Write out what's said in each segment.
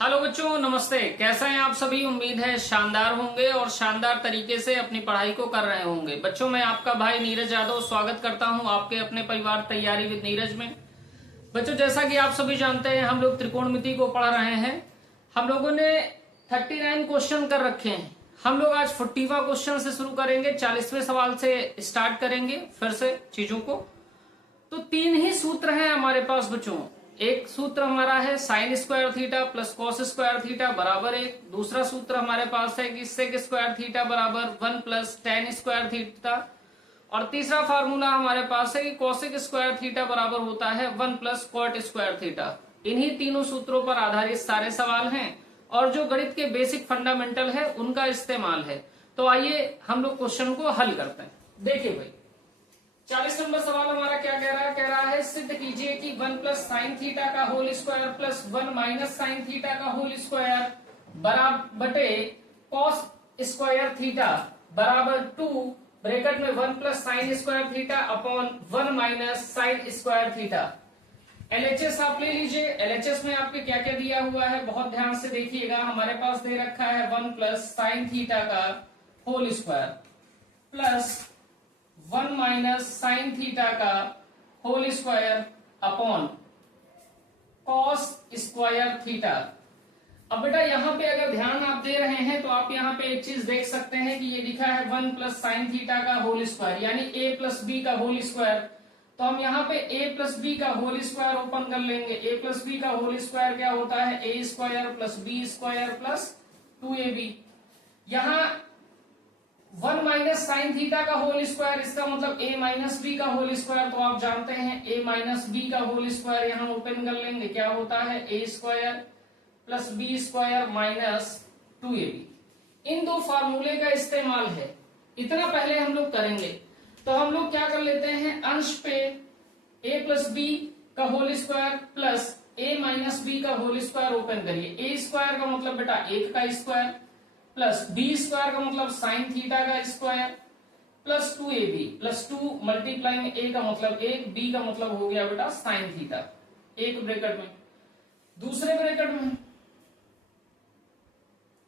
Hello बच्चों, नमस्ते। कैसे हैं आप सभी? उम्मीद है शानदार होंगे और शानदार तरीके से अपनी पढ़ाई को कर रहे होंगे। बच्चों, मैं आपका भाई नीरज यादव स्वागत करता हूं आपके अपने परिवार तैयारी विद नीरज में। बच्चों, जैसा कि आप सभी जानते हैं, हम लोग त्रिकोणमिति को पढ़ रहे हैं। हम लोगों ने 39 क्वेश्चन कर रखे हैं। हम लोग आज 40वां क्वेश्चन से शुरू करेंगे, 40वें सवाल से स्टार्ट करेंगे फिर से चीजों को। तो तीन ही सूत्र हैं हमारे पास बच्चों। एक सूत्र हमारा है sine square theta plus cos square theta बराबर 1। दूसरा सूत्र हमारे पास है कि सेक स्क्वायर थीटा बराबर 1 प्लस टेन स्क्वायर थीटा। और तीसरा फार्मूला हमारे पास है कि कॉसेक स्क्वायर थीटा बराबर होता है 1 प्लस कॉट स्क्वायर थीटा। इन्हीं तीनों सूत्रों पर आधारित सारे सवाल हैं और जो गणित के बेसिक फंडामेंटल है उनका इस्तेमाल है। तो आइए हम लोग क्वेश्चन को हल करते हैं। देखिए भाई, 40 नंबर सवाल हमारा क्या कह रहा है सिद्ध कीजिए कि 1 प्लस साइन थीटा का whole square plus 1 minus sine theta का होल स्क्वायर बराबर बटे कॉस स्क्वायर थीटा बराबर 2 ब्रैकेट में 1 plus sine square theta upon 1 minus sine square theta. LHS आप ले लीजिए। एलएचएस में आपके क्या क्या दिया हुआ है बहुत ध्यान से देखिएगा। हमारे पास दे रखा है 1 प्लस साइन थीटा का whole square plus 1 minus sine theta का whole square upon cos square theta. अब बेटा यहाँ पे अगर ध्यान आप दे रहे हैं तो आप यहाँ पे एक चीज देख सकते हैं कि ये लिखा है 1 प्लस साइन थीटा का होल स्क्वायर यानी a प्लस बी का होल स्क्वायर। तो हम यहाँ पे a प्लस बी का होल स्क्वायर ओपन कर लेंगे। a प्लस बी का होल स्क्वायर क्या होता है? a square plus B square plus 2ab। यहाँ 1 माइनस साइन थीटा का होल स्क्वायर, इसका मतलब a माइनस बी का होल स्क्वायर। तो आप जानते हैं a माइनस बी का होल स्क्वायर यहाँ ओपन कर लेंगे, क्या होता है? a square plus B square minus 2ab। इन दो फार्मूले का इस्तेमाल है, इतना पहले हम लोग करेंगे। तो हम लोग क्या कर लेते हैं, अंश पे a प्लस बी का whole square plus a minus B का होल स्क्वायर ओपन करिए। a स्क्वायर का मतलब बेटा 1 का स्क्वायर प्लस बी स्क्वायर का मतलब साइन थीटा का square plus 2ab plus 2 multiplying a का मतलब 1, b का मतलब हो गया बेटा साइन थीटा। एक ब्रैकेट में, दूसरे ब्रैकेट में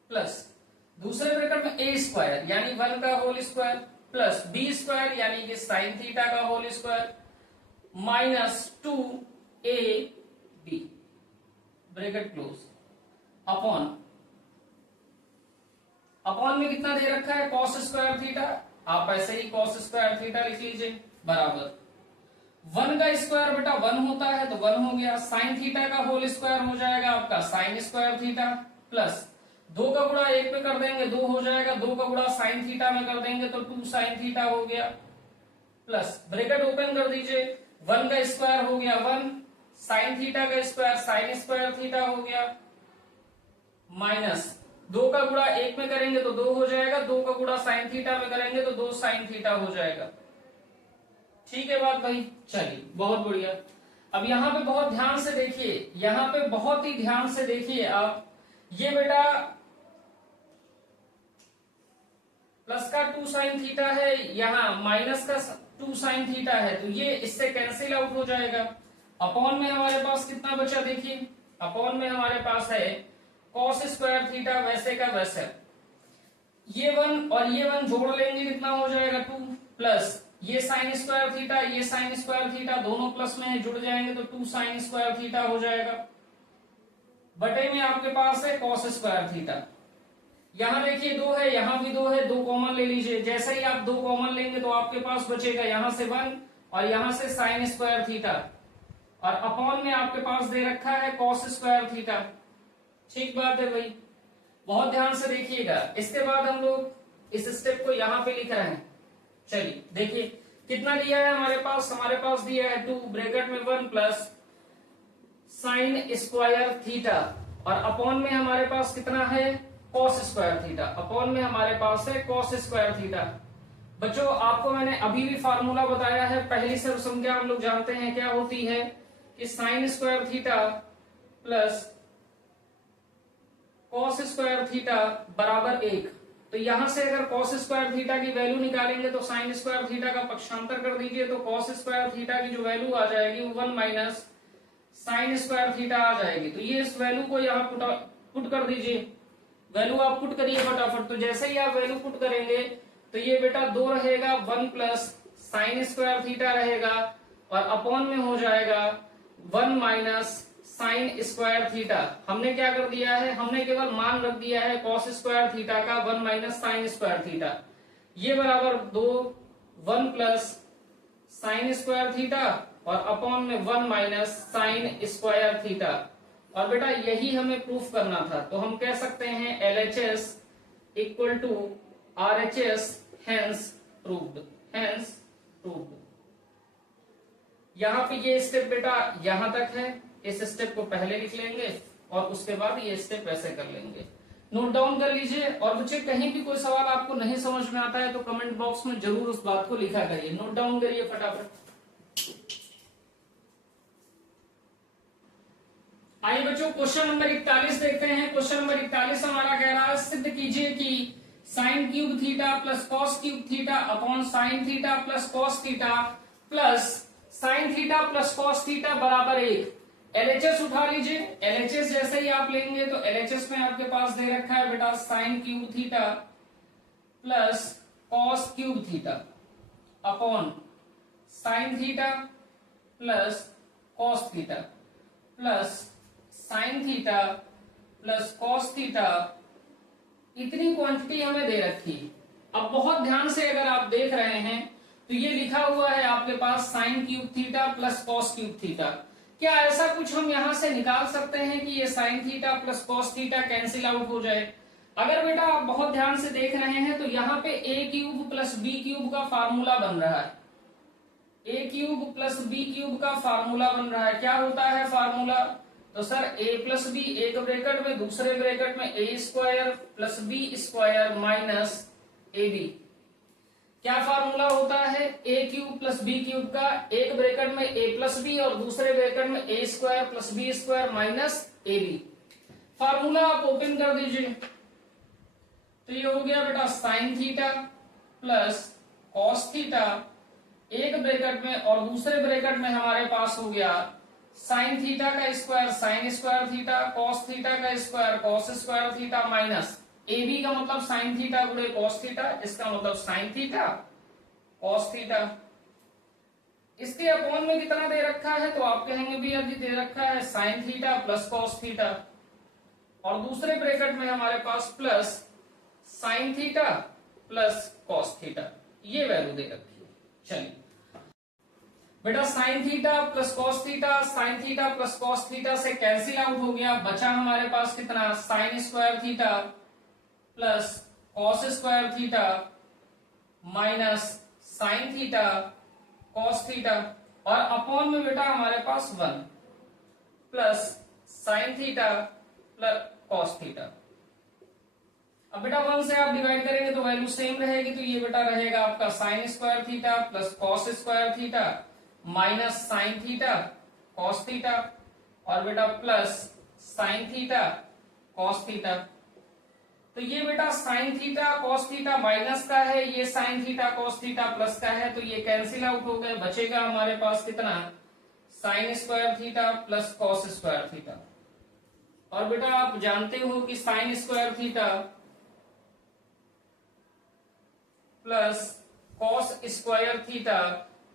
प्लस दूसरे ब्रैकेट में a स्क्वायर यानी 1 का whole square plus b square यानी कि साइन थीटा का whole square minus 2ab bracket close upon में कितना दे रखा है? Cos square theta. आप ऐसे ही कॉस स्क्वायर थीटा लिख लीजिए बराबर 1 का स्क्वायर बेटा 1 होता है तो 1 हो गया। साइन थीटा का होल स्क्वायर हो जाएगा आपका साइन स्क्वायर थीटा प्लस 2 का गुणा 1 पे कर देंगे 2 हो जाएगा, 2 का गुणा साइन थीटा में कर देंगे तो 2 साइन थीटा हो गया प्लस ब्रैकेट ओपन कर दीजिए 1 का स्क्वायर हो गया 1, साइन थीटा का स्क्वायर साइन स्क्वायर थीटा हो गया माइनस 2 का गुणा 1 में करेंगे तो 2 हो जाएगा, 2 का गुणा साइन थीटा में करेंगे तो 2 साइन थीटा हो जाएगा। ठीक है बात भाई, चलिए बहुत बढ़िया। अब यहाँ पे बहुत ध्यान से देखिए, यहाँ पे बहुत ही ध्यान से देखिए आप। ये बेटा प्लस का 2 साइन थीटा है, यहाँ माइनस का 2 साइन थीटा है, तो ये इससे कैंसिल आउट हो जाएगा। अपॉन में हमारे पास कितना बचा देखिए, अपॉन में हमारे पास है कॉस स्क्वायर थीटा वैसे का वैसे। ये 1 और ये 1 जोड़ लेंगे कितना हो जाएगा 2 प्लस ये साइन स्क्वायर थीटा ये साइन स्क्वायर थीटा दोनों प्लस में है, जुड़ जाएंगे तो 2 साइन स्क्वायर थीटा हो जाएगा। बटे में आपके पास है कॉस स्क्वायर थीटा। यहां देखिए 2 है, यहां भी 2 है, 2 कॉमन ले लीजिए। जैसे ही आप 2 कॉमन लेंगे तो आपके पास बचेगा यहां से 1 और यहां से साइन स्क्वायर थीटा और अपॉन में आपके पास दे रखा है कॉस स्क्वायर थीटा। ठीक बात है भाई, बहुत ध्यान से देखिएगा। इसके बाद हम लोग इस स्टेप को यहाँ पे लिख रहे हैं। चलिए देखिए कितना दिया है हमारे पास दिया है 2 ब्रैकेट में 1 प्लस साइन स्क्वायर थीटा और अपॉन में हमारे पास कितना है? Cos square theta. अपॉन में हमारे पास है कॉस स्क्वायर थीटा। बच्चों आपको मैंने अभी भी फार्मूला बताया है, पहली सर्व संख्या हम लोग जानते हैं क्या होती है कि sign square theta plus cos square theta बराबर 1। तो यहां से अगर कॉस स्क्वायर थीटा की वैल्यू निकालेंगे तो साइन स्क्वायर थीटा का पक्षांतर कर दीजिए तो कॉस स्क्वायर थीटा की जो वैल्यू आ जाएगी वो 1 माइनस साइन स्क्वायर थीटा आ जाएगी। तो ये इस वैल्यू को यहाँ पुट कर दीजिए, वैल्यू आप पुट करिए फटाफट। तो जैसे ही आप वैल्यू पुट करेंगे तो ये बेटा 2 रहेगा, 1 प्लस साइन स्क्वायर थीटा रहेगा, और अपॉन में हो जाएगा 1 माइनस साइन स्क्वायर थीटा। हमने क्या कर दिया है, हमने केवल मान रख दिया है कॉस स्क्वायर थीटा का 1 माइनस साइन स्क्वायर थीटा, ये बराबर 2 1 प्लस साइन स्क्वायर थीटा और अपॉन में 1 माइनस साइन स्क्वायर थीटा। और बेटा यही हमें प्रूफ करना था, तो हम कह सकते हैं LHS equal to RHS, hence proved, hence proved. यहां पे ये स्टेप बेटा यहां तक है, इस स्टेप को पहले लिख लेंगे और उसके बाद ये स्टेप ऐसे कर लेंगे। नोट डाउन कर लीजिए, और बच्चे कहीं भी कोई सवाल आपको नहीं समझ में आता है तो कमेंट बॉक्स में जरूर उस बात को लिखा करिए। नोट डाउन करिए फटाफट। आइए बच्चों क्वेश्चन नंबर 41 देखते हैं। क्वेश्चन नंबर 41 हमारा कह रहा है सिद्ध कीजिए कि sign cube theta plus cos cube theta upon sine theta plus cos theta plus sine theta plus cos theta बराबर 1। LHS उठा लीजिए। LHS जैसे ही आप लेंगे तो LHS में आपके पास दे रखा है बेटा sign cube theta plus cos cube theta upon sine theta plus cos theta plus sine theta plus cos theta. इतनी क्वांटिटी हमें दे रखी। अब बहुत ध्यान से अगर आप देख रहे हैं तो ये लिखा हुआ है आपके पास sine cube theta plus cos cube theta. क्या ऐसा कुछ हम यहां से निकाल सकते हैं कि ये sign theta plus cos theta cancel out हो जाए? अगर बेटा आप बहुत ध्यान से देख रहे हैं तो यहाँ पे A cube plus B cube का फार्मूला बन रहा है। A cube plus B cube का फार्मूला बन रहा है। क्या होता है फार्मूला? तो सर ए प्लस बी एक ब्रैकेट में, दूसरे ब्रैकेट में A square plus B square minus A B. क्या फार्मूला होता है? A cube plus B cube का, एक ब्रैकेट में ए प्लस बी और दूसरे ब्रैकेट में A square plus B square minus A B. Formula आप ओपन कर दीजिए तो ये हो गया बेटा sine theta plus cos theta, एक ब्रैकेट में, और दूसरे ब्रैकेट में हमारे पास हो गया साइन थीटा का square sine square theta, cos theta का square cos square theta minus A B का मतलब साइन थीटा गुणे कॉस थीटा, इसका मतलब साइन थीटा कॉस थीटा। इसके अपॉन में कितना दे रखा है? तो आप कहेंगे भी अभी दे रखा है sine theta plus cos theta, और दूसरे ब्रैकेट में हमारे पास plus sine theta plus cos theta, ये वैल्यू दे रखी है। चलिए बेटा sine theta plus cos theta, sine theta plus cos theta से कैंसिल आउट हो गया। बचा हमारे पास कितना? Sine square theta plus cos square theta minus sine theta cos theta, और अपॉन में बेटा हमारे पास 1 plus sine theta plus cos theta. अब बेटा 1 से आप डिवाइड करेंगे तो वैल्यू सेम रहेगी, तो ये बेटा रहेगा आपका sine square theta plus cos square theta minus sine theta cos theta, और बेटा plus sine theta cos theta. तो ये बेटा sine theta cos theta minus का है, ये sign theta cos theta plus का है, तो ये कैंसिल आउट हो गए। बचेगा हमारे पास कितना? Sine square theta plus cos square theta. और बेटा आप जानते हो कि sign square theta plus cos square theta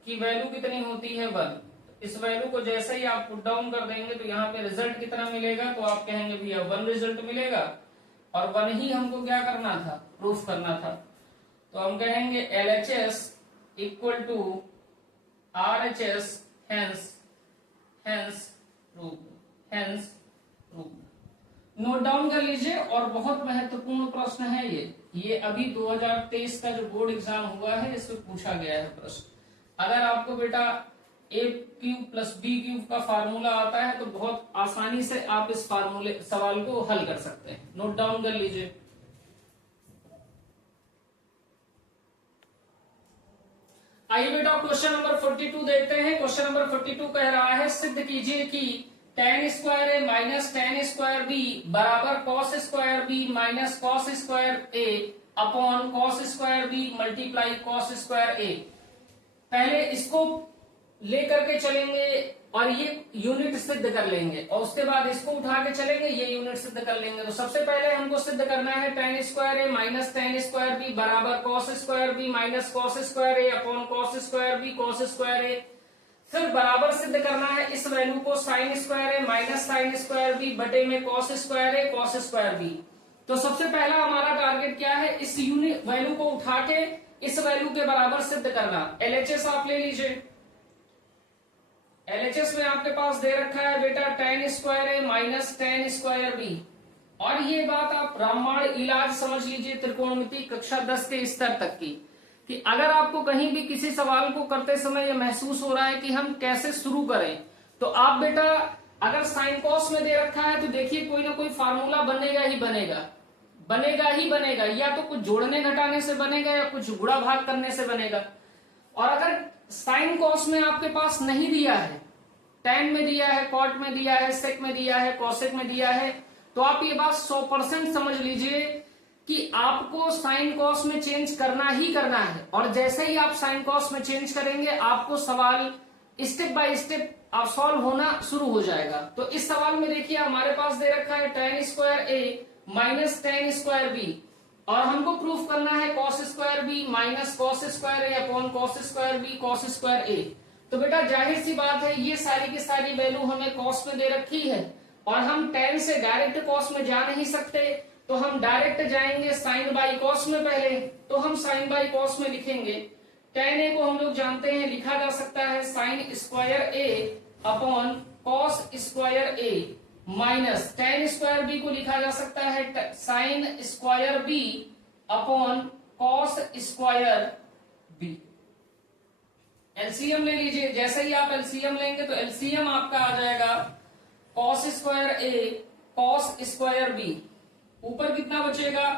की वैल्यू कितनी होती है? 1। इस वैल्यू को जैसे ही आप पुट डाउन कर देंगे तो यहाँ पे रिजल्ट कितना मिलेगा? तो आप कहेंगे भैया 1 रिजल्ट मिलेगा, और 1 ही हमको क्या करना था? प्रूफ करना था। तो हम कहेंगे LHS equal to RHS, hence proof, hence proof. Note down कर लीजिए। और बहुत महत्वपूर्ण प्रश्न है ये अभी 2023 का जो बोर्ड एग्जाम हुआ है इसमें पूछा गया है प्रश्न। अगर आपको बेटा ए क्यूब प्लस बी क्यूब का फार्मूला आता है तो बहुत आसानी से आप इस फार्मूले सवाल को हल कर सकते हैं। नोट डाउन कर लीजिए। आइए बेटा क्वेश्चन नंबर 42 देखते हैं। क्वेश्चन नंबर 42 कह रहा है सिद्ध कीजिए कि tan square A minus tan square B बराबर cos square B minus cos square A upon cos square B multiply cos square A. पहले इसको लेकर के चलेंगे और ये यूनिट सिद्ध कर लेंगे और उसके बाद इसको उठा के चलेंगे, ये यूनिट सिद्ध कर लेंगे। तो सबसे पहले हमको सिद्ध करना है tan square A minus tan square B बराबर cos square B minus cos square A upon cos square B cos square A. फिर बराबर सिद्ध करना है इस वैल्यू को sin square A minus sin square B बटे में cos square A cos square B. तो सबसे पहला हमारा टारगेट क्या है, इस यूनिट वैल्यू को उठा के इस वैल्यू के बराबर सिद्ध करना। एलएचएस आप ले लीजिए, एलएचएस में आपके पास दे रखा है बेटा tan square A minus tan square B. और ये बात आप रामबाण इलाज समझ लीजिए त्रिकोणमिति कक्षा 10 के स्तर तक की, कि अगर आपको कहीं भी किसी सवाल को करते समय यह महसूस हो रहा है कि हम कैसे शुरू करें, तो आप बेटा अगर साइन कॉस में दे रखा है तो देखिए कोई ना कोई फार्मूला बनेगा ही बनेगा, बनेगा ही बनेगा, या तो कुछ जोड़ने घटाने से बनेगा या कुछ गुणा भाग करने से बनेगा। और अगर साइन कॉस में आपके पास नहीं दिया है, tan में दिया है, कॉट में दिया है, सेक में दिया है, कॉसेक में दिया है, तो आप ये बात 100% समझ लीजिए कि आपको साइन कॉस में चेंज करना ही करना है। और जैसे ही आप साइन कॉस में चेंज करेंगे आपको सवाल स्टेप बाय स्टेप आप सॉल्व होना शुरू हो जाएगा। तो इस सवाल में देखिए हमारे पास दे रखा है tan square A minus tan square B, और हमको प्रूफ करना है cos square B minus cos square A upon cos square B cos square A. तो बेटा जाहिर सी बात है ये सारी की सारी वैल्यू हमें cos में दे रखी है और हम tan से डायरेक्ट cos में जा नहीं सकते, तो हम डायरेक्ट जाएंगे sin बाई cos में। पहले तो हम sin बाई cos में लिखेंगे, tan ए को हम लोग जानते हैं लिखा जा सकता है sin square A upon cos square A minus tan square B को लिखा जा सकता है sin square B upon cos square B. LCM ले लीजिए, जैसे ही आप एलसीएम लेंगे तो एलसीएम आपका आ जाएगा cos square A cos square B. ऊपर कितना बचेगा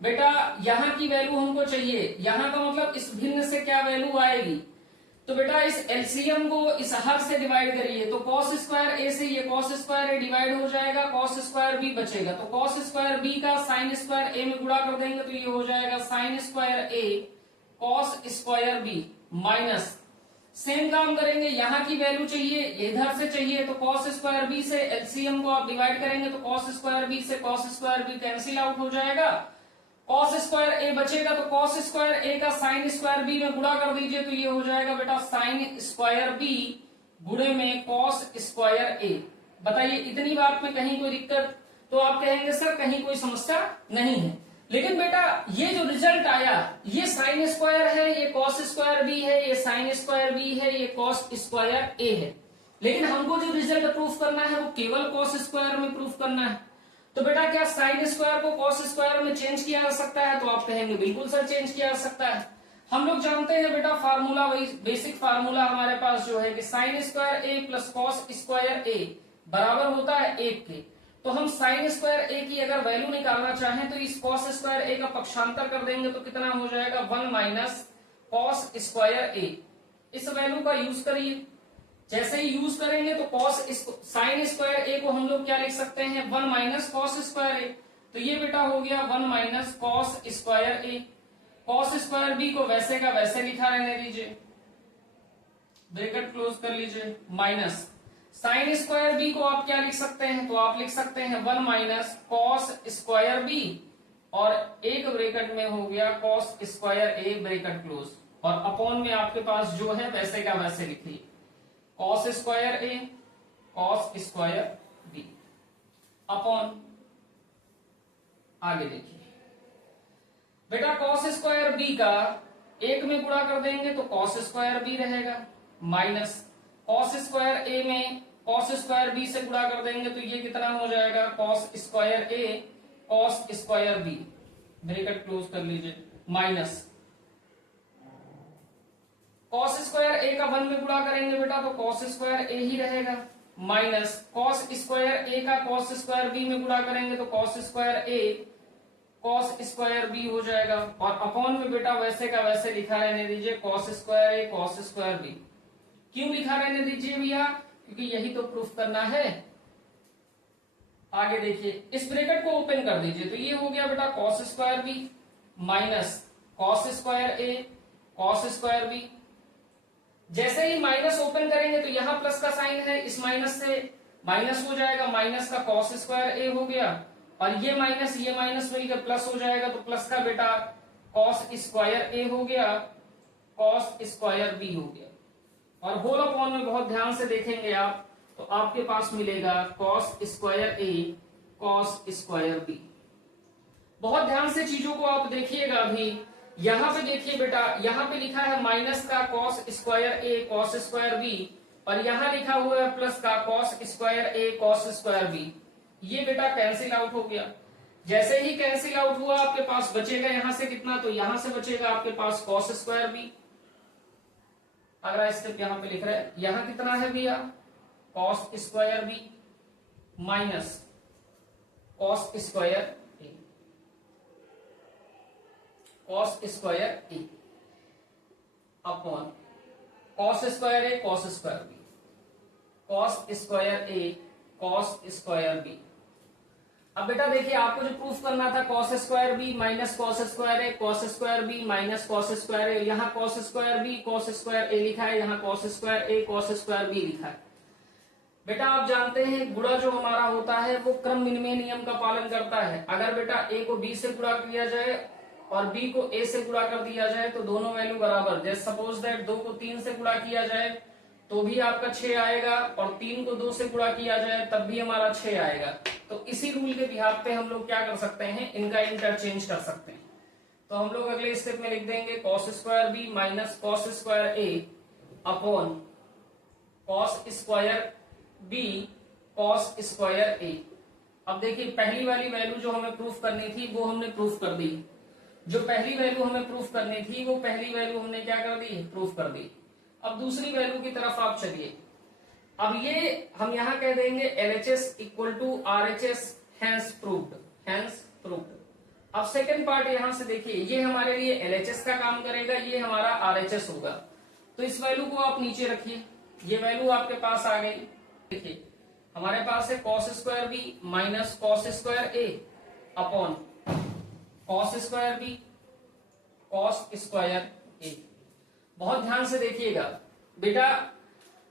बेटा, यहां की वैल्यू हमको चाहिए, यहां का मतलब इस भिन्न से क्या वैल्यू आएगी। तो बेटा इस एलसीएम को इस हर से डिवाइड करिए, तो cos स्क्वायर ए से ये cos स्क्वायर ए डिवाइड हो जाएगा, cos स्क्वायर बी बचेगा। तो cos स्क्वायर बी का sin स्क्वायर ए में गुणा कर देंगे तो ये हो जाएगा sin square A cos square B minus, same काम करेंगे, यहाँ की वैल्यू चाहिए, इधर से चाहिए, तो cos स्क्वायर बी से एलसीएम को आप डिवाइड करेंगे तो cos स्क्वायर बी से cos square B cancel out हो जाएगा, cos स्क्वायर ए बचेगा। तो cos स्क्वायर ए का sin स्क्वायर बी में गुणा कर दीजिए तो ये हो जाएगा बेटा sin स्क्वायर बी गुणे में cos स्क्वायर ए। बताइए इतनी बात में कहीं कोई दिक्कत? तो आप कहेंगे सर कहीं कोई समस्या नहीं है, लेकिन बेटा ये जो रिजल्ट आया ये sin स्क्वायर है, ये cos स्क्वायर बी है, ये sin स्क्वायर बी है, ये cos स्क्वायर ए है, लेकिन हमको जो रिजल्ट प्रूफ करना है वो केवल cos स्क्वायर में प्रूफ करना है। तो बेटा क्या sin स्क्वायर को cos स्क्वायर में चेंज किया जा सकता है? तो आप कहेंगे बिल्कुल सर चेंज किया जा सकता है। हम लोग जानते हैं बेटा फार्मूला, वही बेसिक फार्मूला हमारे पास जो है कि sin स्क्वायर ए प्लस cos स्क्वायर ए बराबर होता है 1 के। तो हम sin स्क्वायर ए की अगर वैल्यू निकालना चाहें तो इस cos स्क्वायर ए का पक्षांतर कर देंगे तो कितना हो जाएगा 1 माइनस cos स्क्वायर ए। इस वैल्यू का यूज करिए, जैसे ही यूज करेंगे तो sin स्क्वायर ए को हम लोग क्या लिख सकते हैं 1 माइनस cos स्क्वायर ए। तो ये बेटा हो गया 1 minus cos square A. cos square B को वैसे का वैसे लिखा रहने दीजिए, ब्रैकेट क्लोज कर लीजिए, माइनस sin स्क्वायर बी को आप क्या लिख सकते हैं? तो आप लिख सकते हैं 1 माइनस cos स्क्वायर बी और एक ब्रैकेट में हो गया cos square A bracket close, और अपॉन में आपके पास जो है वैसे का वैसे लिखिए cos square A cos square B upon, आगे देखिए बेटा cos स्क्वायर बी का 1 में गुणा कर देंगे तो cos स्क्वायर बी रहेगा, माइनस cos स्क्वायर ए में cos स्क्वायर बी से गुणा कर देंगे तो ये कितना हो जाएगा cos square A cos square B, bracket close कर लीजिए, माइनस cos स्क्वायर ए का 1 में गुणा करेंगे बेटा तो cos स्क्वायर ए ही रहेगा, माइनस cos स्क्वायर ए का cos स्क्वायर बी में गुणा करेंगे तो cos square A cos square b हो जाएगा, और अपॉन में बेटा वैसे का वैसे लिखा रहने दीजिए cos square A cos square B. क्यों लिखा रहने दीजिए भैया? क्योंकि यही तो प्रूफ करना है। आगे देखिए इस ब्रैकेट को ओपन कर दीजिए तो ये हो गया बेटा cos square B minus cos square A cos square B, जैसे ही माइनस ओपन करेंगे तो यहाँ प्लस का साइन है, इस माइनस से माइनस हो जाएगा, माइनस का कॉस स्क्वायर ए हो गया, और ये माइनस मिलकर प्लस हो जाएगा, तो प्लस का बेटा कॉस स्क्वायर ए हो गया, कॉस स्क्वायर बी हो गया। और होल अपॉन में बहुत ध्यान से देखेंगे आप तो आपके पास मिलेगा cos square A cos square B. बहुत ध्यान से चीजों को आप देखिएगा। अभी यहां पे देखिए बेटा, यहां पे लिखा है माइनस का cos square A cos square B, और यहां लिखा हुआ है प्लस का cos square A cos square B. ये बेटा कैंसिल आउट हो गया। जैसे ही कैंसिल आउट हुआ आपके पास बचेगा यहां से कितना, तो यहां से बचेगा आपके पास कॉस स्क्वायर बी। अगला स्टेप यहां पे लिख रहा है, यहां कितना है भैया, cos square B minus cos square A, cos square A upon cos square A cos square B, cos square A cos square B. अब बेटा देखिए आपको जो प्रूफ करना था cos square B minus cos square A cos square B minus cos square A, यहाँ cos square B cos square A लिखा है, यहाँ cos square A cos square B लिखा है। बेटा आप जानते हैं गुणा जो हमारा होता है वो क्रम विनिमय नियम का पालन करता है। अगर बेटा ए को बी से गुणा किया जाए और बी को ए से गुणा कर दिया जाए तो दोनों वैल्यू बराबर, जैसे सपोज दैट 2 को 3 से गुणा किया जाए तो भी आपका 6 आएगा, और 3 को 2 से गुणा किया जाए तब भी हमारा 6 आएगा। तो इसी रूल के बिहाफ पे हम लोग क्या कर सकते हैं, इनका इंटरचेंज कर सकते हैं। तो हम लोग अगले स्टेप में लिख देंगे cos square B minus cos square A upon cos square B cos square A. अब देखिए पहली वाली वैल्यू जो हमें प्रूफ करनी थी वो हमने प्रूफ कर दी। जो पहली वैल्यू हमें प्रूफ करनी थी वो पहली वैल्यू हमने क्या कर दी, प्रूफ कर दी। अब दूसरी वैल्यू की तरफ आप चलिए। अब ये हम यहां कह देंगे LHS equal to RHS hence proved, hence proved. अब सेकंड पार्ट यहां से देखिए, ये हमारे लिए LHS का काम करेगा, ये हमारा RHS होगा। तो इस वैल्यू को आप नीचे रखिए, ये वैल्यू आपके पास आ गई। देखिए हमारे पास है cos square B minus cos square A upon cos square B cos square A. बहुत ध्यान से देखिएगा बेटा,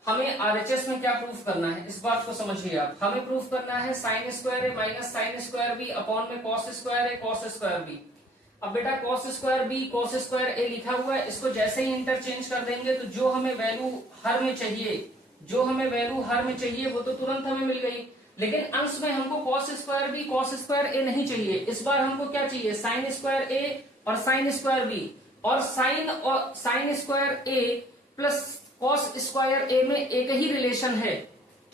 हमें आरएचएस में क्या प्रूफ करना है इस बात को समझिए आप। हमें प्रूफ करना है sine square A minus sine square B upon में cos square A cos square B. अब बेटा cos square B cos square A लिखा हुआ है, इसको जैसे ही इंटरचेंज कर देंगे तो जो हमें वैल्यू हर में चाहिए, जो हमें वैल्यू हर में चाहिए वो तो तुरंत हमें मिल गई, लेकिन अंश में हमको cos square B cos square A नहीं चाहिए। इस बार हमको क्या चाहिए, साइन स्क्वायर ए और साइन स्क्वायर बी, और sign square A plus cos square A में एक ही रिलेशन है।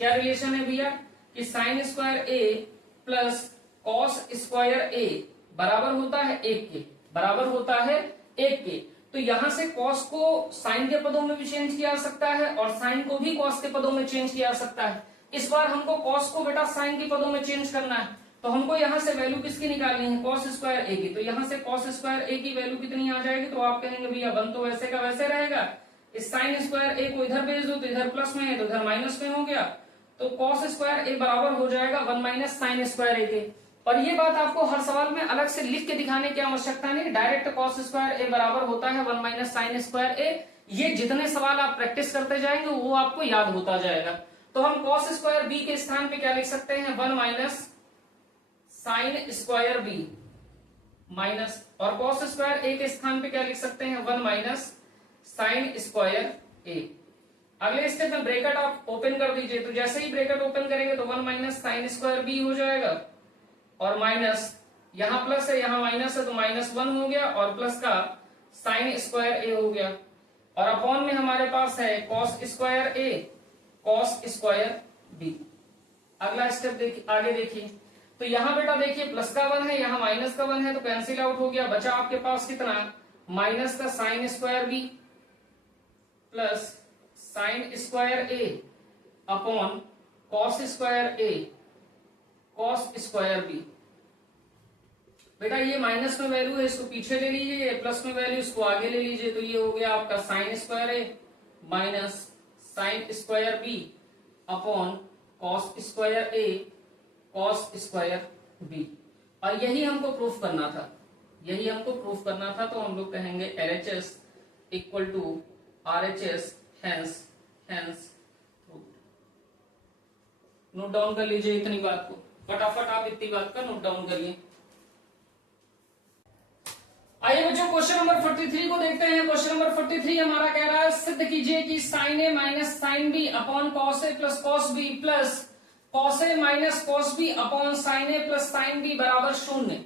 क्या रिलेशन है भैया, कि साइन स्क्वायर ए प्लस कॉस स्क्वायर ए बराबर होता है 1 के, बराबर होता है 1 के। तो यहां से कॉस को साइन के पदों में भी चेंज किया जा सकता है और साइन को भी कॉस के पदों में चेंज किया जा सकता है। इस बार हमको कॉस को बेटा साइन के पदों में चेंज करना है, तो हमको यहाँ से वैल्यू किसकी निकालनी है, कॉस स्क्वायर ए की। तो यहाँ से कॉस स्क्वायर ए की वैल्यू कितनी आ जाएगी, तो आप कहेंगे भैया वन तो वैसे का वैसे रहेगा, इस साइन स्क्वायर ए को इधर भेज दो तो इधर प्लस में है तो इधर माइनस में हो गया, तो कॉस स्क्वायर ए बराबर हो जाएगा 1 माइनस साइन स्क्वायर ए के। और ये बात आपको हर सवाल में अलग से लिख के दिखाने की आवश्यकता नहीं, डायरेक्ट कॉस स्क्वायर ए बराबर होता है 1 माइनस साइन स्क्वायर ए। ये जितने सवाल आप प्रैक्टिस करते जाएंगे वो आपको याद होता जाएगा। तो हम कॉस स्क्वायर बी के स्थान पे क्या लिख सकते हैं, 1 minus sine square B minus, और कॉस स्क्वायर ए के स्थान पे क्या लिख सकते हैं, 1 माइनस साइन स्क्वायर ए। अगले स्टेप में ब्रैकेट आप ओपन कर दीजिए, तो जैसे ही ब्रैकेट ओपन करेंगे तो 1 माइनस साइन स्क्वायर बी हो जाएगा, और माइनस यहां प्लस है यहां माइनस है तो -1 हो गया, और प्लस का साइन स्क्वायर ए हो गया, और अपॉन में हमारे पास है cos square A cos square B. अगला स्टेप देखिए, आगे देखिए, तो यहां बेटा देखिए प्लस का 1 है यहां माइनस का 1 है तो कैंसिल आउट हो गया, बचा आपके पास कितना, माइनस का sine square B plus sine square A upon cos square A cos square B. बेटा ये माइनस में वैल्यू है इसको पीछे ले लीजिए, ये प्लस में वैल्यू इसको आगे ले लीजिए, तो ये हो गया आपका sine square A minus sine square B upon cos square A cos square B. और यही हमको प्रूफ करना था, यही हमको प्रूफ करना था। तो हम लोग कहेंगे LHS equal to RHS hence hence note down कर लीजिए इतनी बात को, फटाफट आप इतनी बात का नोट डाउन करिए। आइए बच्चों क्वेश्चन नंबर 43 को देखते हैं। क्वेश्चन नंबर 43 हमारा कह रहा है सिद्ध कीजिए कि sine A minus sine B upon cos A plus cos B plus cos A minus cos B upon sine A plus sine B बराबर 0।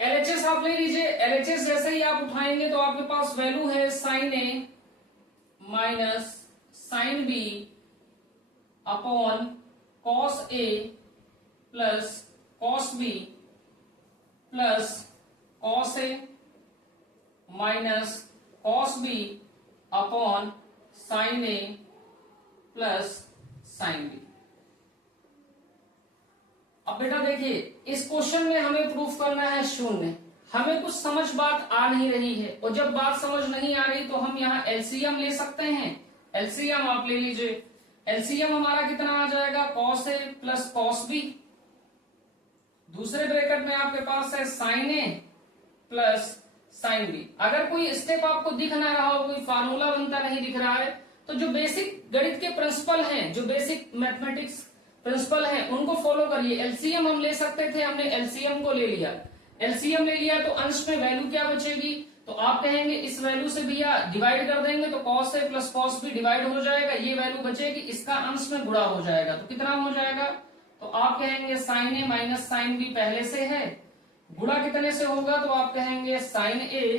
एलएचएस आप ले लीजिए। एलएचएस जैसे ही आप उठाएंगे तो आपके पास वैल्यू है sine A minus sine B upon cos A plus cos B plus cos A minus cos B upon sine A plus sine B. अब बेटा देखिए इस क्वेश्चन में हमें प्रूफ करना है 0। हमें कुछ समझ बात आ नहीं रही है, और जब बात समझ नहीं आ रही तो हम यहाँ एलसीएम ले सकते हैं। एलसीएम आप ले लीजिए। एलसीएम हमारा कितना आ जाएगा, cos A plus cos B, दूसरे ब्रैकेट में आपके पास है साइन ए प्लस साइन बी। अगर कोई स्टेप आपको दिख ना रहा हो, कोई फार्मूला बनता नहीं दिख रहा है, तो जो बेसिक गणित के प्रिंसिपल हैं, जो बेसिक मैथमेटिक्स प्रिंसिपल हैं, उनको फॉलो करिए। एलसीएम हम ले सकते थे, हमने एलसीएम को ले लिया। एलसीएम ले लिया तो अंश में वैल्यू क्या बचेगी, तो आप कहेंगे इस वैल्यू से भैया डिवाइड कर देंगे तो cos A plus cos B divide हो जाएगा, ये वैल्यू बचेगी, इसका अंश में गुणा हो जाएगा तो कितना हो जाएगा, तो आप कहेंगे sign A minus sine B पहले से है, गुणा कितने से होगा, तो आप कहेंगे साइन ए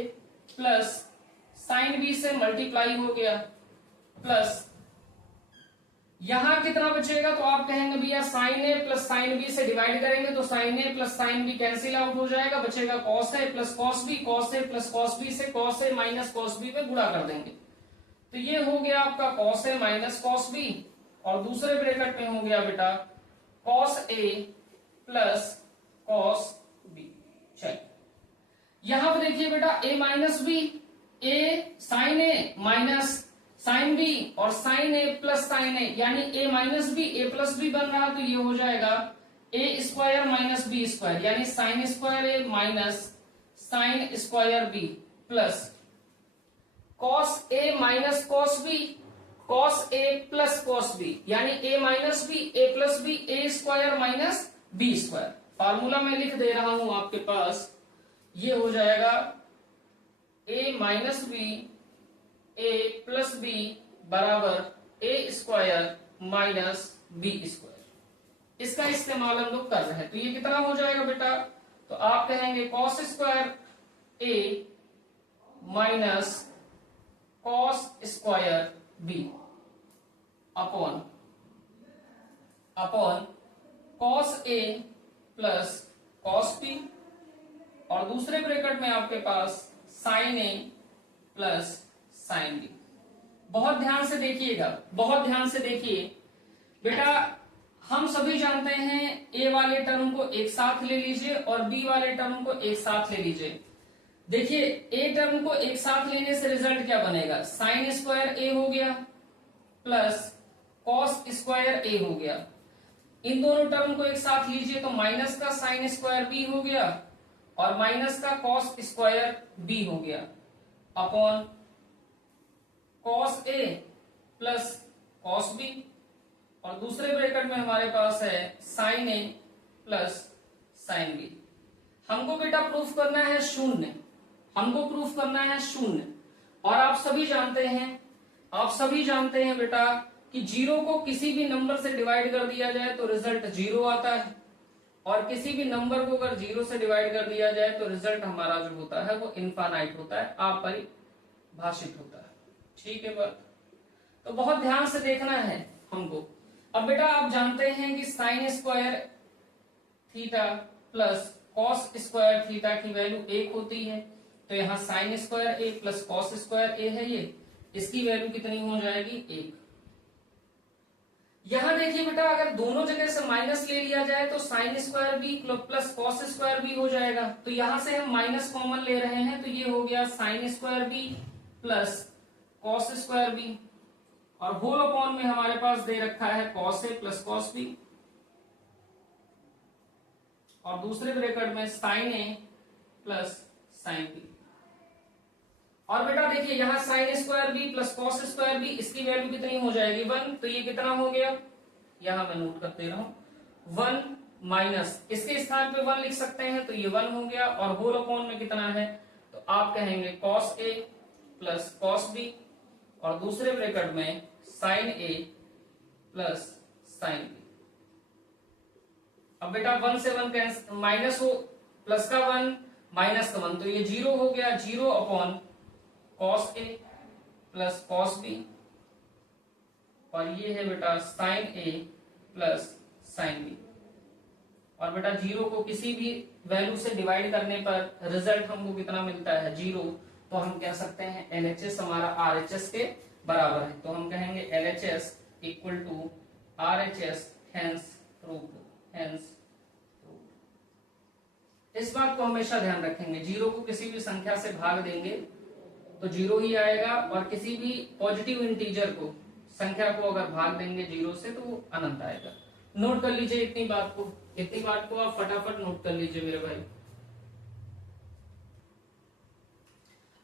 प्लस साइन बी से मल्टीप्लाई हो गया, प्लस यहां कितना बचेगा, तो आप कहेंगे भैया साइन ए प्लस साइन बी से डिवाइड करेंगे तो साइन ए plus sine B cancel out हो जाएगा, बचेगा कॉस ए प्लस कॉस बी, कॉस ए प्लस कॉस बी से cos A minus cos B पे गुणा कर देंगे तो ये हो गया आपका cos A minus cos B, और दूसरे ब्रैकेट में हो गया बेटा कॉस ए प्लस कॉस बी। चलिए यहां पर देखिए बेटा ए minus B, A sine A minus sine B और sine A plus sine A, यानी A minus B A plus B बन रहा, तो ये हो जाएगा A square minus B square, यानी sine square A minus sine square B plus cos A minus cos B cos A plus cos B, यानी A minus B A plus B A square minus B square. Formula मैं लिख दे रहा हूं आपके पास, ये हो जाएगा ए minus B A plus B बराबर ए स्क्वायर माइनस बी स्क्वायर। इसका इस्तेमाल हम लोग कर रहे हैं, तो ये कितना हो जाएगा बेटा, तो आप कहेंगे cos square A minus cos square B upon cos A plus cos B, और दूसरे ब्रैकेट में आपके पास साइन ए प्लस साइन बी। बहुत ध्यान से देखिएगा, बहुत ध्यान से देखिए बेटा, हम सभी जानते हैं ए वाले टर्म को एक साथ ले लीजिए और बी वाले टर्म को एक साथ ले लीजिए। देखिए ए टर्म को एक साथ लेने से रिजल्ट क्या बनेगा, साइन स्क्वायर ए हो गया प्लस कॉस स्क्वायर ए हो गया। इन दोनों टर्म को एक साथ लीजिए तो माइनस का साइन स्क्वायर बी हो गया और माइनस का कॉस स्क्वायर बी हो गया अपॉन कॉस ए प्लस कॉस बी, और दूसरे ब्रैकेट में हमारे पास है साइन ए प्लस साइन बी। हमको बेटा प्रूफ करना है 0, हमको प्रूफ करना है 0। और आप सभी जानते हैं बेटा कि 0 को किसी भी नंबर से डिवाइड कर दिया जाए तो रिजल्ट 0 आता है, और किसी भी नंबर को अगर 0 से डिवाइड कर दिया जाए तो रिजल्ट हमारा जो होता है वो इनफाइनाइट होता है, अपरिभाषित होता है। ठीक है बात, तो बहुत ध्यान से देखना है हमको। अब बेटा आप जानते हैं कि sign square theta plus cos square theta की वैल्यू 1 होती है, तो यहाँ साइन स्क्वायर ए प्लस कॉस स्क्वायर ए है, ये इसकी वैल्यू कितनी हो जाएगी 1। यहां देखिए बेटा अगर दोनों जगह से माइनस ले लिया जाए तो sine square B plus cos square b हो जाएगा, तो यहां से हम माइनस कॉमन ले रहे हैं तो ये हो गया sine square B plus cos square B, और होल अपॉन में हमारे पास दे रखा है कॉस ए प्लस कॉस बी, और दूसरे ब्रैकेट में साइन ए प्लस साइन बी। और बेटा देखिए यहाँ sine square B plus cos square b, इसकी वैल्यू कितनी हो जाएगी 1, तो ये कितना हो गया, यहां मैं नोट कर दे रहा हूं 1 माइनस इसके स्थान पे 1 लिख सकते हैं, तो ये 1 हो गया, और होल अपॉन में कितना है, तो आप कहेंगे cos A plus cos B, और दूसरे ब्रैकेट में साइन ए प्लस साइन बी। अब बेटा 1 से 1 कैंसिल, माइनस हो, प्लस का 1 माइनस का 1, तो ये 0 हो गया, 0 अपॉन कॉस ए प्लस कॉस बी, और ये है बेटा साइन ए प्लस साइन बी। और बेटा 0 को किसी भी वैल्यू से डिवाइड करने पर रिजल्ट हमको कितना मिलता है 0, तो हम कह सकते हैं LHS हमारा RHS के बराबर है, तो हम कहेंगे LHS equal to RHS, hence proved, hence proved. इस बात को हमेशा ध्यान रखेंगे, 0 को किसी भी संख्या से भाग देंगे तो 0 ही आएगा, और किसी भी पॉजिटिव इंटीजर को, संख्या को अगर भाग देंगे 0 से तो वो अनंत आएगा। नोट कर लीजिए इतनी बात को, इतनी बात को आप फटाफट नोट कर लीजिए मेरे भाई।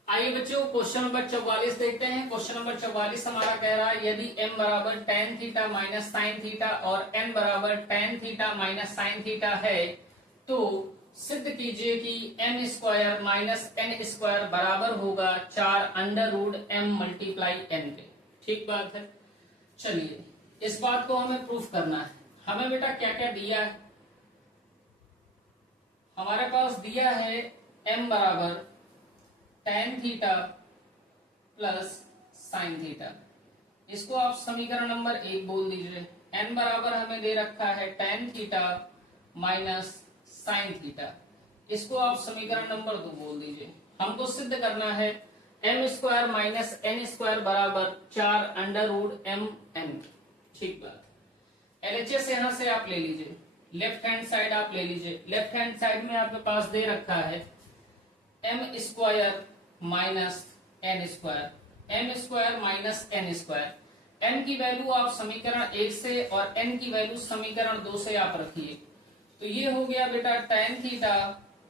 आइए बच्चों क्वेश्चन नंबर 44 देखते हैं। क्वेश्चन नंबर 44 हमारा कह रहा है यदि m बराबर tan theta minus sine theta और n बराबर tan theta minus sine theta है, तो सिद्ध कीजिए कि m square minus n square बराबर होगा 4 under root m multiply n के। ठीक बात है। चलिए इस बात को हमें प्रूफ करना है। हमें बेटा क्या क्या दिया है, हमारे पास दिया है m बराबर tan theta plus sine theta, इसको आप समीकरण नंबर 1 बोल दीजिए। n बराबर हमें दे रखा है tan theta minus sine theta, इसको आप समीकरण नंबर 2 बोल दीजिए। हमको सिद्ध करना है m square minus n square बराबर 4 अंडर रूट m n। ठीक बात। LHS यहां से आप ले लीजिए, लेफ्ट हैंड साइड आप ले लीजिए। लेफ्ट हैंड साइड में आपके पास दे रखा है m square minus n square, m square minus n square. m की वैल्यू आप समीकरण 1 से और n की वैल्यू समीकरण 2 से आप रखिए, तो ये हो गया बेटा tan theta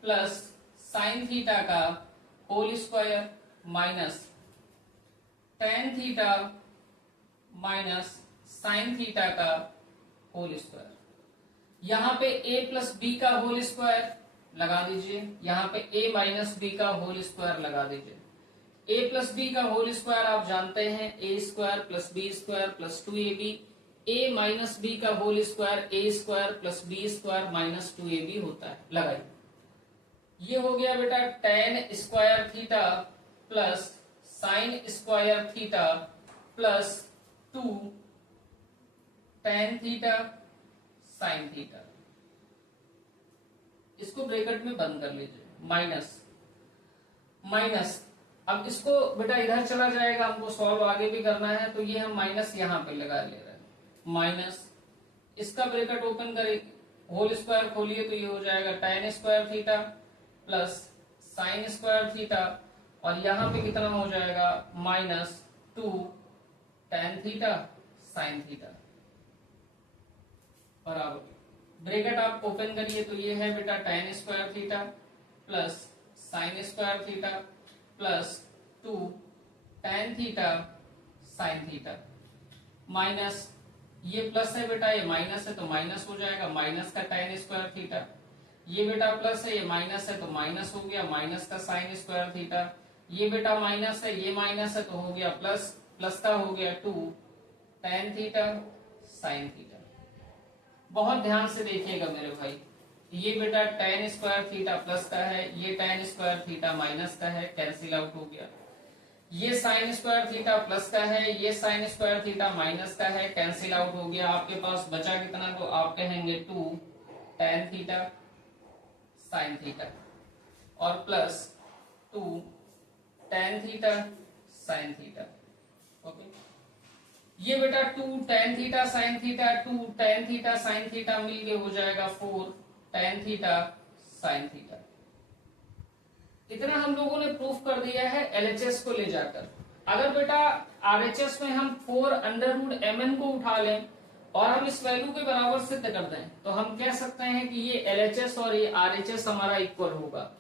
plus sine theta का होल स्क्वायर माइनस tan theta minus sine theta का होल स्क्वायर। यहाँ पे a प्लस बी का होल स्क्वायर लगा दीजिए, यहाँ पे a माइनस बी का होल स्क्वायर लगा दीजिए। a प्लस बी का होल स्क्वायर आप जानते हैं a square plus B square plus 2ab, a minus B का whole square a square plus B square minus 2ab होता है। लगाइए, ये हो गया बेटा tan square theta plus sine square theta plus 2 tan theta sine theta. इसको bracket में बंद कर लीजिए, माइनस माइनस। अब इसको बेटा इधर चला जाएगा, हमको सॉल्व आगे भी करना है, तो ये हम माइनस यहाँ पे लगा ले रहे हैं, माइनस। इसका ब्रैकेट ओपन करें, होल स्क्वायर खोलिए, तो ये हो जाएगा tan square theta plus sine square theta, और यहाँ पे कितना हो जाएगा minus 2 tan theta sine theta बराबर। ब्रैकेट आप ओपन करिए, तो ये है बेटा tan square theta plus sine square theta plus 2 tan theta sine theta minus, ये प्लस है बेटा, ये माइनस है तो माइनस हो जाएगा, माइनस का tan स्क्वायर थीटा। ये बेटा प्लस है, ये माइनस है तो माइनस हो गया, माइनस का साइन स्क्वायर थीटा। ये बेटा माइनस है, ये माइनस है तो हो गया प्लस, प्लस का हो गया 2 tan थीटा साइन थीटा। बहुत ध्यान से देखिएगा मेरे भाई, ये बेटा tan स्क्वायर थीटा प्लस का है, ये tan स्क्वायर थीटा माइनस का है, कैंसिल आउट हो गया। ये साइन स्क्वायर थीटा प्लस का है, ये साइन स्क्वायर थीटा माइनस का है, कैंसिल आउट हो गया। आपके पास बचा कितना, तो आप कहेंगे 2 tan थीटा साइन थीटा और plus 2 tan theta sine theta. Okay, ये बेटा 2 tan theta sine theta, 2 tan theta sine theta मिलके हो जाएगा 4 tan थीटा साइन थीटा। इतना हम लोगों ने प्रूफ कर दिया है LHS को ले जाकर। अगर बेटा RHS में हम 4 अंडर रूट mn को उठा लें और हम इस वैल्यू के बराबर सिद्ध कर दें, तो हम कह सकते हैं कि ये LHS और ये RHS हमारा इक्वल होगा।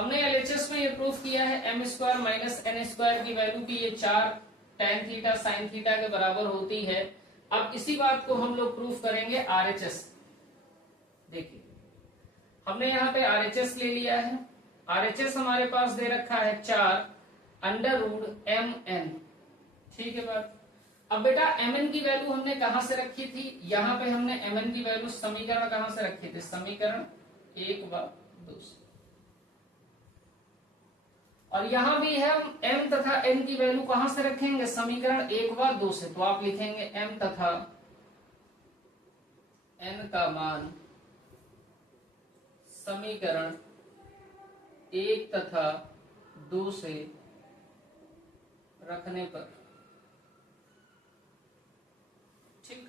हमने एलएचएस में ये प्रूफ किया है m square minus n square की वैल्यू की ये 4 tan थीटा sin थीटा के बराबर होती है। अब इसी बात को हम लोग प्रूफ करेंगे आरएचएस। देखिए हमने यहाँ पे आरएचएस ले लिया है। आरएचएस हमारे पास दे रखा है 4 √mn। ठीक है बात। अब बेटा mn की वैल्यू हमने कहां से रखी थी, यहाँ पे हमने mn की वैल्यू समीकरण कहां से रखे थे, समीकरण 1 व 2 से। और यहां भी है हम m तथा n की वैल्यू कहां से रखेंगे, समीकरण 1 व 2 से। तो आप लिखेंगे m तथा n का मान समीकरण 1 तथा 2 से रखने पर, ठीक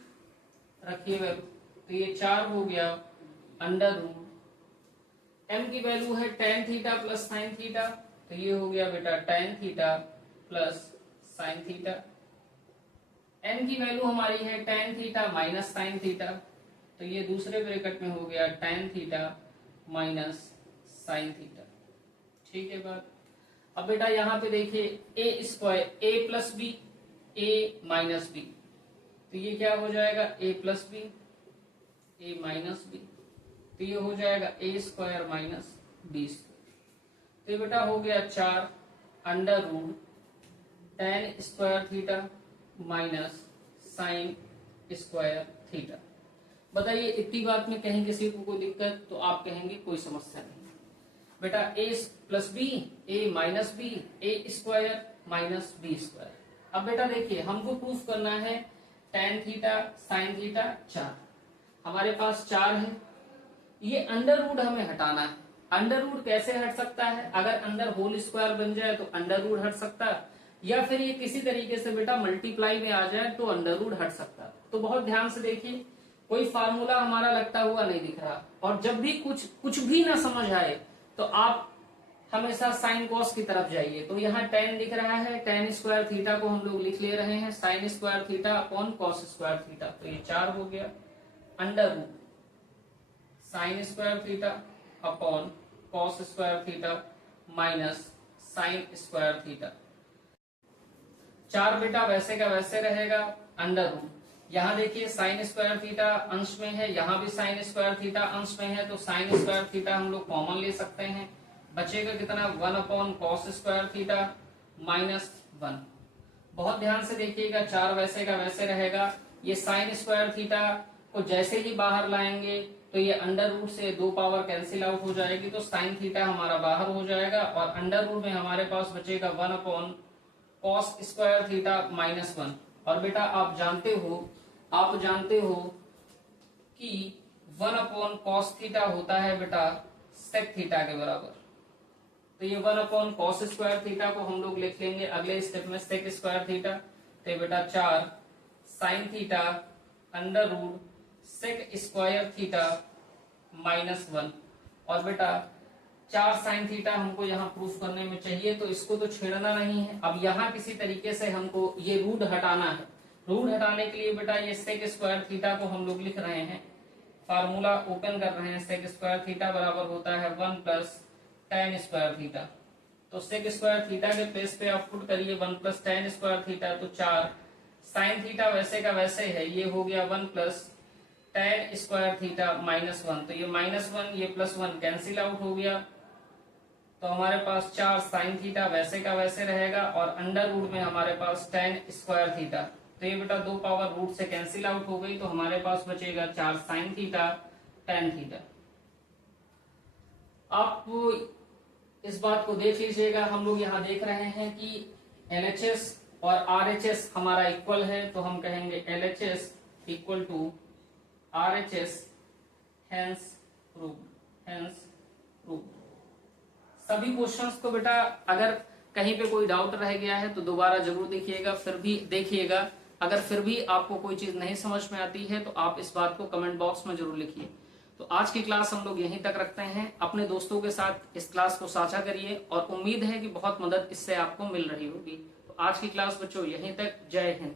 रखिए वैल्यू। तो ये 4 हो गया √, m की वैल्यू है tan theta plus sin theta, तो ये हो गया बेटा tan theta plus sin theta. n की वैल्यू हमारी है tan theta minus sin theta, तो ये दूसरे ब्रैकेट में हो गया tan theta minus sin theta. ठीक है बात। अब बेटा यहाँ पे देखिए a square a plus b a minus b, तो ये क्या हो जाएगा a plus b a minus b, तो ये हो जाएगा a square minus B square. तो ये बेटा हो गया 4 √tan square theta minus sin square theta. बताइए इतनी बात में कहीं किसी को कोई दिक्कत, तो आप कहेंगे कोई समस्या नहीं बेटा। a plus b a minus b a square minus B square. अब बेटा देखिए हमको प्रूफ करना है tan थीटा sin थीटा 4, हमारे पास 4 है। ये √, हमें हटाना है। √, कैसे हट सकता है, अगर अंदर होल स्क्वायर बन जाए तो √, हट सकता है, या फिर ये किसी तरीके से बेटा मल्टीप्लाई में आ जाए तो √, हट सकता है। तो बहुत ध्यान से देखिए, कोई फार्मूला हमारा लगता हुआ नहीं दिख रहा। और जब भी कुछ भी ना समझ आए तो आप हमेशा साइन कॉस की तरफ जाइए। तो यहाँ tan दिख रहा है, tan स्क्वायर थीटा को हम लोग लिख ले रहे हैं sin square theta upon cos square theta, तो ये 4 हो गया √, sin square theta upon cos square theta minus sin square theta. 4 बेटा वैसे का वैसे रहेगा √। यहाँ देखिए sin स्क्वायर थीटा अंश में है, यहाँ भी sin स्क्वायर थीटा अंश में है, तो sin स्क्वायर थीटा हम लोग कॉमन ले सकते हैं। बचेगा कितना 1 upon cos square theta minus 1। बहुत ध्यान से देखिएगा, 4 वैसे का वैसे रहेगा। ये sin स्क्वायर थीटा को जैसे ही बाहर लाएंगे तो ये √, से 2 पावर कैंसिल आउट हो जाएगी, तो sin थीटा हमारा बाहर हो जाएगा। और √, में हमारे पास बचेगा 1 upon cos square theta minus 1। और बेटा आप जानते हो कि 1 अपॉन कॉस थीटा होता है बेटा सेक थीटा के बराबर। तो ये 1 अपॉन कॉस स्क्वायर थीटा को हम लोग लिख लेंगे अगले स्टेप में सेक स्क्वायर थीटा। तो बेटा 4 sin theta √, sec square theta minus 1। और बेटा 4 sin थीटा हमको यहाँ प्रूफ करने में चाहिए, तो इसको तो छेड़ना नहीं है। अब यहाँ किसी तरीके से हमको ये रूट हटाना है। रूट हटाने के लिए बेटा ये सेक स्क्वायर थीटा को हम लोग लिख रहे हैं, फार्मूला ओपन कर रहे हैं। सेक स्क्वायर थीटा बराबर होता है 1 प्लस tan स्क्वायर थीटा। तो सेक स्क्वायर थीटा के प्लेस पे आप पुट करिए 1 प्लस tan स्क्वायर थीटा, तो 4 sin थीटा वैसे का वैसे है, ये हो गया 1 plus tan square theta minus 1। तो ये -1 ये +1 कैंसिल आउट हो गया, तो हमारे पास 4 sin थीटा वैसे का वैसे रहेगा। और √, में हमारे पास tan स्क्वायर थीटा, तो ये बेटा 2 पावर रूट से कैंसिल आउट हो गई, तो हमारे पास बचेगा 4 sin थीटा tan थीटा। आप इस बात को देख लीजिएगा, हम लोग यहाँ देख रहे हैं कि LHS और RHS हमारा इक्वल है, तो हम कहेंगे LHS equal to RHS, hence proved. सभी क्वेश्चंस को बेटा अगर कहीं पे कोई डाउट रह गया है तो दोबारा जरूर देखिएगा, फिर भी देखिएगा। अगर फिर भी आपको कोई चीज नहीं समझ में आती है तो आप इस बात को कमेंट बॉक्स में जरूर लिखिए। तो आज की क्लास हम लोग यहीं तक रखते हैं। अपने दोस्तों के साथ इस क्लास को साझा करिए और उम्मीद है कि बहुत मदद इससे आपको मिल रही होगी। तो आज की क्लास बच्चों यहीं तक। जय हिंद।